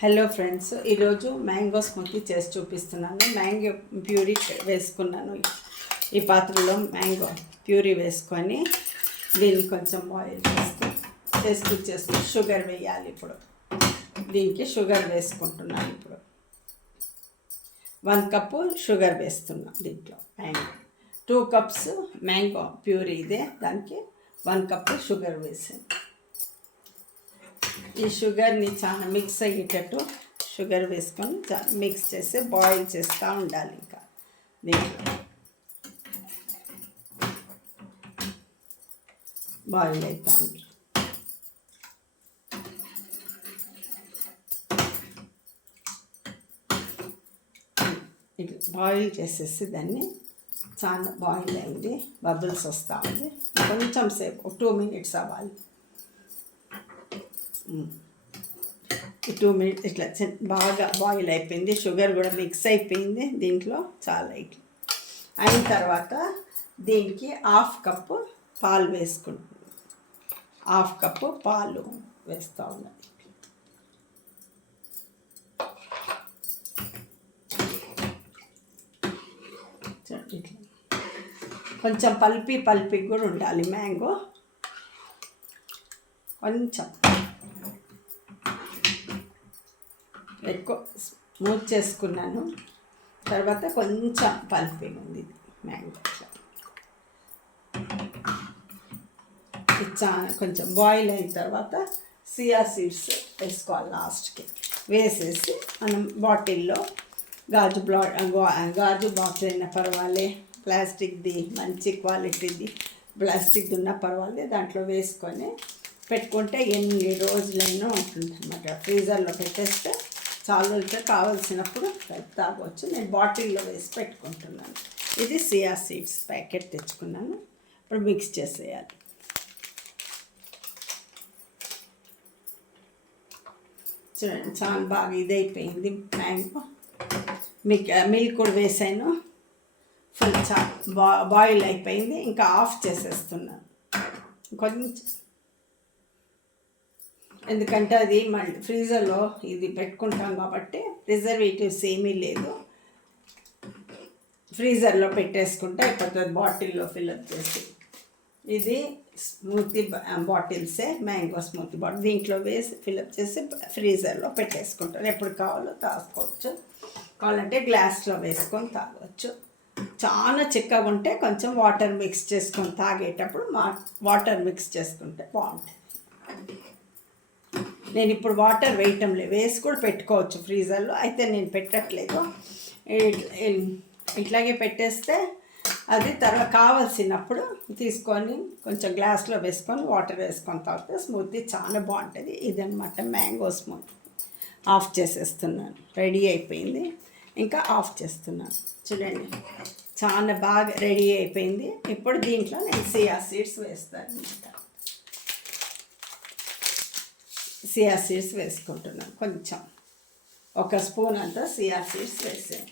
Hello friends, ఈరోజు mango smoothie చేసి చూపిస్తున్నాను. మ్యాంగో ప్యూరీ వేసుకున్నాను. ఈ పాత్రలో మ్యాంగో ప్యూరీ వేసుకొని దీన్ని కొంచెం బాయిల్ చేస్తూ షుగర్ వేయాలి. ఇప్పుడు దీనికి షుగర్ వేసుకుంటున్నాను. ఇప్పుడు 1 కప్పు షుగర్ వేస్తున్నాను. దీంట్లో మ్యాంగో 2 కప్స్ మ్యాంగో ప్యూరీ ఇదే, దానికి 1 కప్పు షుగర్ వేసాను. ఈ షుగర్ని చాలా మిక్స్ అయ్యేటట్టు షుగర్ వేసుకొని మిక్స్ చేసి బాయిల్ చేస్తూ ఉండాలి. ఇంకా దీంట్లో బాయిల్ అవుతూ ఉంది. ఇట్లా బాయిల్ చేసేసి దాన్ని చాలా బాయిల్ అయింది, బబుల్స్ వస్తూ ఉంది. కొంచెం సేపు 2 మినిట్స్ అవ్వాలి. 2 మినిట్స్ ఇట్లా బాగా బాయిల్ అయిపోయింది. షుగర్ కూడా మిక్స్ అయిపోయింది దీంట్లో చాలా. ఇట్లా అయిన తర్వాత దీనికి 1/2 కప్పు పాలు వేసుకుంటుంది. 1/2 కప్పు పాలు వేస్తూ ఉన్నది. ఇట్లా కొంచెం పల్పీ కూడా ఉండాలి మ్యాంగో. కొంచెం ఎక్కువ స్మూత్ చేసుకున్నాను. తర్వాత కొంచెం పల్పీ ఉంది మ్యాంగో. కొంచెం బాయిల్ అయిన తర్వాత సియా సీడ్స్ వేసుకోవాలి. లాస్ట్కి వేసేసి మనం బాటిల్లో గాజు బాటిల్ అయినా పర్వాలే, ప్లాస్టిక్ది మంచి క్వాలిటీది ప్లాస్టిక్ది ఉన్నా పర్వాలేదు, దాంట్లో వేసుకొని పెట్టుకుంటే ఎన్ని రోజులైనా ఉంటుంది అన్నమాట. ఫ్రీజర్లో పెట్టేస్తే చాలా రోజులు కావాల్సినప్పుడు తాగవచ్చు. నేను బాటిల్లో వేసి పెట్టుకుంటున్నాను. ఇది సియా సీడ్స్ ప్యాకెట్ తెచ్చుకున్నాను. ఇప్పుడు మిక్స్ చేసేయాలి. చూడండి, చాలా బాగా ఇదైపోయింది మ్యాంగో. మిల్క్ కూడా వేసాను. ఫుల్ చాలా బాయిల్ అయిపోయింది. ఇంకా ఆఫ్ చేసేస్తున్నాను కొంచెం, ఎందుకంటే అది మళ్ళీ ఫ్రీజర్లో ఇది పెట్టుకుంటాం కాబట్టి ప్రిజర్వేటివ్స్ ఏమీ లేదు. ఫ్రీజర్లో పెట్టేసుకుంటే అయిపోతుంది బాటిల్లో ఫిల్అప్ చేసి. ఇది స్మూతీ బాటిల్సే, మ్యాంగో స్మూతీ బాటిల్. దీంట్లో వేసి ఫిల్అప్ చేసి ఫ్రీజర్లో పెట్టేసుకుంటాను. ఎప్పుడు కావాలో తాసుకోవచ్చు. కావాలంటే గ్లాస్లో వేసుకొని తాగవచ్చు. చాలా చిక్కగా ఉంటే కొంచెం వాటర్ మిక్స్ చేసుకొని తాగేటప్పుడు వాటర్ మిక్స్ చేసుకుంటే బాగుంటుంది. నేను ఇప్పుడు వాటర్ వేయటం లేదు, వేసి కూడా పెట్టుకోవచ్చు ఫ్రీజర్లో. అయితే నేను పెట్టట్లేదు. ఇట్లాగే పెట్టేస్తే అది తర్వాత కావాల్సినప్పుడు తీసుకొని కొంచెం గ్లాస్లో వేసుకొని వాటర్ వేసుకొని తాగితే స్మూతీ చాలా బాగుంటుంది. ఇదన్నమాట మ్యాంగో స్మూతీ. ఆఫ్ చేసేస్తున్నాను. రెడీ అయిపోయింది. ఇంకా ఆఫ్ చేస్తున్నాను. చూడండి, చాలా బాగా రెడీ అయిపోయింది. ఇప్పుడు దీంట్లో నేను సియా సీడ్స్ వేస్తాను. సియా సీడ్స్ వేసుకుంటున్నాను. కొంచెం 1 స్పూన్ అంతా సియా సీడ్స్ వేసాను.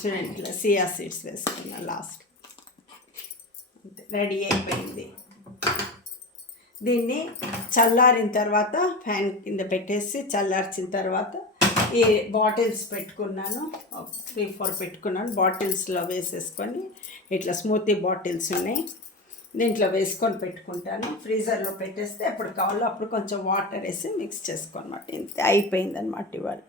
చూడండి, ఇట్లా సియా సీడ్స్ వేసుకున్నాను లాస్ట్. రెడీ అయిపోయింది. దీన్ని చల్లారిన తర్వాత ఫ్యాన్ కింద పెట్టేసి చల్లార్చిన తర్వాత ఈ బాటిల్స్ పెట్టుకున్నాను. 3-4 పెట్టుకున్నాను. బాటిల్స్లో వేసేసుకొని ఇట్లా స్మూతీ బాటిల్స్ ఉన్నాయి, దీంట్లో వేసుకొని పెట్టుకుంటాను. ఫ్రీజర్లో పెట్టేస్తే ఎప్పుడు కావాలో అప్పుడు కొంచెం వాటర్ వేసి మిక్స్ చేసుకోనమాట. ఇంతే అయిపోయిందనమాట ఇవాళ.